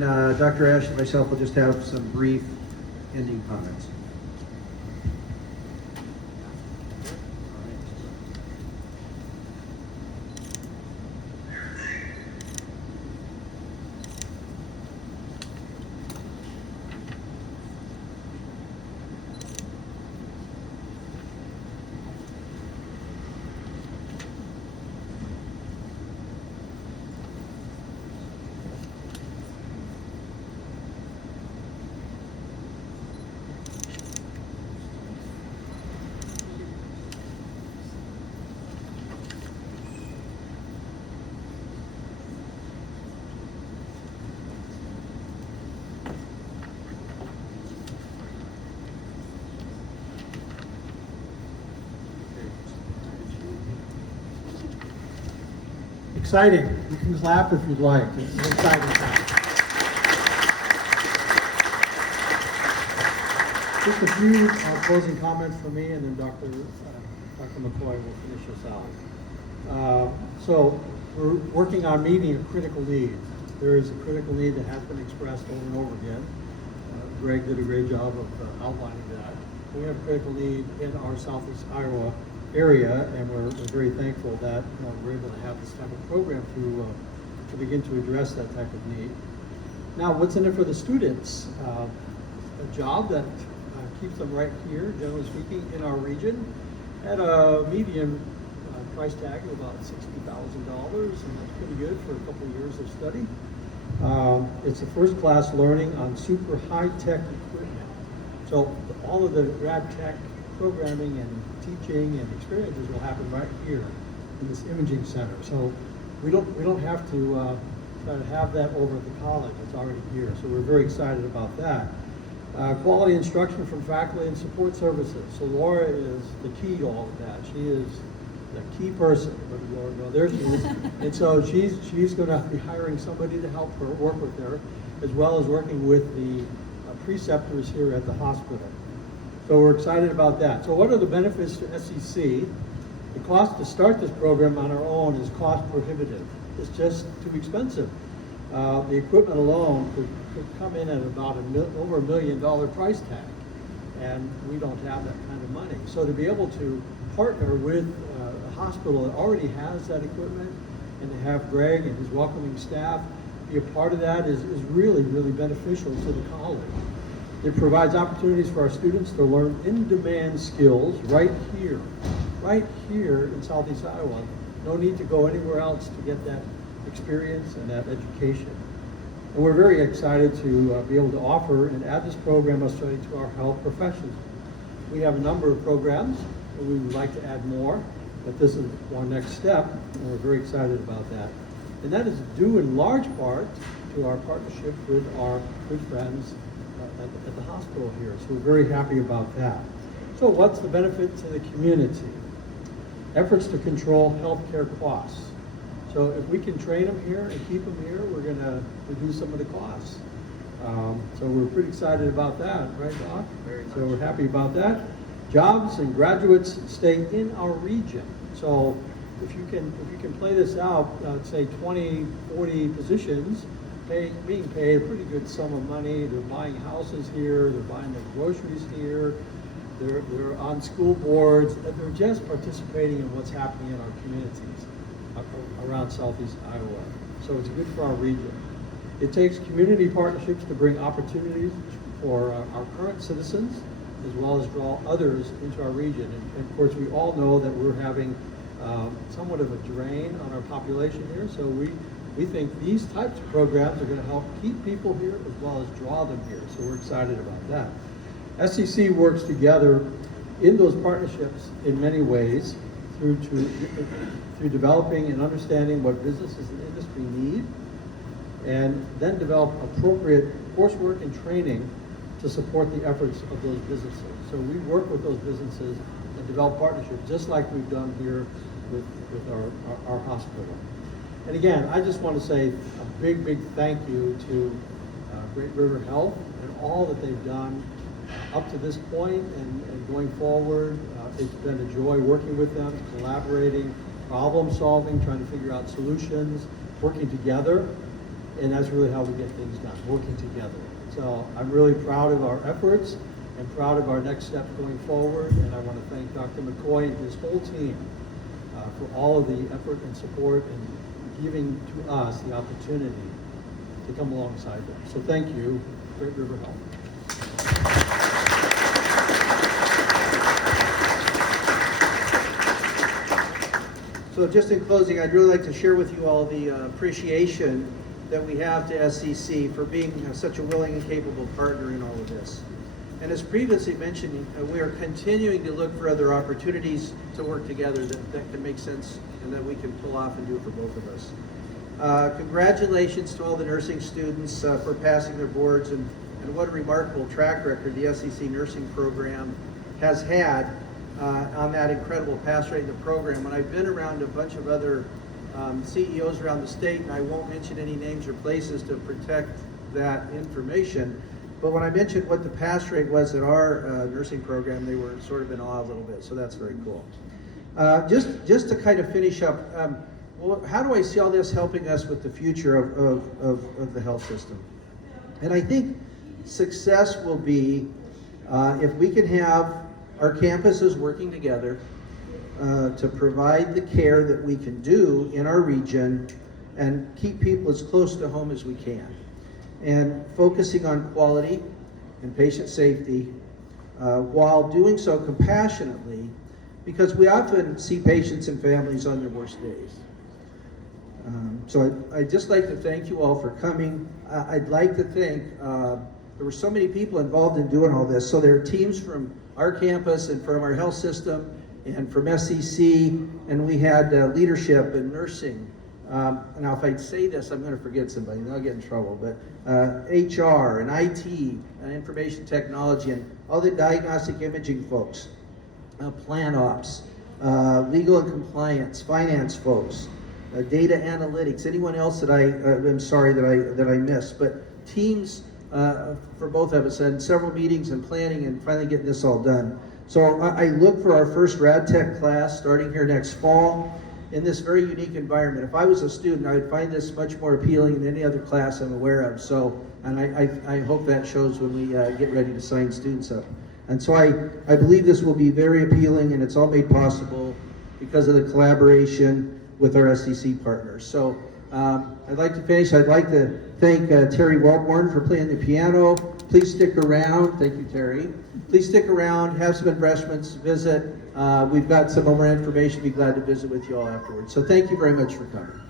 Dr. Ash and myself will just have some brief ending comments. Exciting. You can clap if you'd like. It's an exciting time. Just a few closing comments from me, and then Dr. McCoy will finish us out. So we're working on meeting a critical need. There is a critical need that has been expressed over and over again. Greg did a great job of outlining that. We have a critical need in our Southeast Iowa area, and we're very thankful that we're able to have this type of program to begin to address that type of need. Now, what's in it for the students? A job that keeps them right here, generally speaking, in our region, at a median price tag of about $60,000, and that's pretty good for a couple of years of study. It's a first-class learning on super high-tech equipment. So all of the rad tech programming and teaching and experiences will happen right here in this imaging center. So we don't have to try to have that over at the college. It's already here. So we're very excited about that. Quality instruction from faculty and support services. So Laura is the key to all of that. She is the key person. Laura, no, there she is. And so she's going to be hiring somebody to help her work with her, as well as working with the preceptors here at the hospital. So we're excited about that. So what are the benefits to SCC? The cost to start this program on our own is cost prohibitive. It's just too expensive. The equipment alone could come in at about over $1 million price tag, and we don't have that kind of money. So to be able to partner with a hospital that already has that equipment, and to have Greg and his welcoming staff be a part of that is really, really beneficial to the college. It provides opportunities for our students to learn in-demand skills right here in Southeast Iowa. No need to go anywhere else to get that experience and that education. And we're very excited to be able to offer and add this program of study to our health professions. We have a number of programs, and we would like to add more, but this is our next step, and we're very excited about that. And that is due in large part to our partnership with our good friends at the hospital here. So we're very happy about that. So what's the benefit to the community? Efforts to control healthcare costs. So if we can train them here and keep them here, we're going to reduce some of the costs. So we're pretty excited about that, right, Doc? Very much. So we're happy about that. Jobs and graduates stay in our region. So if you can play this out, say 20, 40 positions, being paid a pretty good sum of money. They're buying houses here, they're buying their groceries here, they're on school boards, and they're just participating in what's happening in our communities around Southeast Iowa. So it's good for our region. It takes community partnerships to bring opportunities for our current citizens, as well as draw others into our region. And of course, we all know that we're having somewhat of a drain on our population here, so we think these types of programs are going to help keep people here as well as draw them here. So we're excited about that. SCC works together in those partnerships in many ways through developing and understanding what businesses and industry need, and then develop appropriate coursework and training to support the efforts of those businesses. So we work with those businesses and develop partnerships just like we've done here with our hospital. And again, I just want to say a big, big thank you to Great River Health and all that they've done up to this point and going forward. It's been a joy working with them, collaborating, problem solving, trying to figure out solutions, working together. and that's really how we get things done, working together. So I'm really proud of our efforts and proud of our next steps going forward, and I want to thank Dr. McCoy and his whole team for all of the effort and support and giving to us the opportunity to come alongside them. So thank you, Great River Health. So just in closing, I'd really like to share with you all the appreciation that we have to SCC for being such a willing and capable partner in all of this. And as previously mentioned, we are continuing to look for other opportunities to work together that can make sense and that we can pull off and do for both of us. Congratulations to all the nursing students for passing their boards, and what a remarkable track record the SCC nursing program has had on that incredible pass rate in the program. And I've been around a bunch of other CEOs around the state, and I won't mention any names or places to protect that information. But when I mentioned what the pass rate was at our nursing program, they were sort of in awe a little bit, so that's very cool. Just to kind of finish up, well, how do I see all this helping us with the future of the health system? And I think success will be if we can have our campuses working together to provide the care that we can do in our region and keep people as close to home as we can. And focusing on quality and patient safety while doing so compassionately, because we often see patients and families on their worst days. So I'd just like to thank you all for coming. I'd like to thank, there were so many people involved in doing all this. So there are teams from our campus and from our health system and from SCC, and we had leadership in nursing. Now if I say this, I'm going to forget somebody, and I'll get in trouble, but HR and IT and information technology and all the diagnostic imaging folks, plan ops, legal and compliance, finance folks, data analytics, anyone else that I'm sorry that I missed, but teams for both of us, and several meetings and planning and finally getting this all done. So I look for our first RadTech class starting here next fall in this very unique environment. If I was a student, I would find this much more appealing than any other class I'm aware of. So, and I hope that shows when we get ready to sign students up. And so I believe this will be very appealing, and it's all made possible because of the collaboration with our SCC partners. So I'd like to finish. I'd like to thank Terry Wellborn for playing the piano. Please stick around. Thank you, Terry. Please stick around, have some refreshments, visit. We've got some more information. Be glad to visit with you all afterwards. So thank you very much for coming.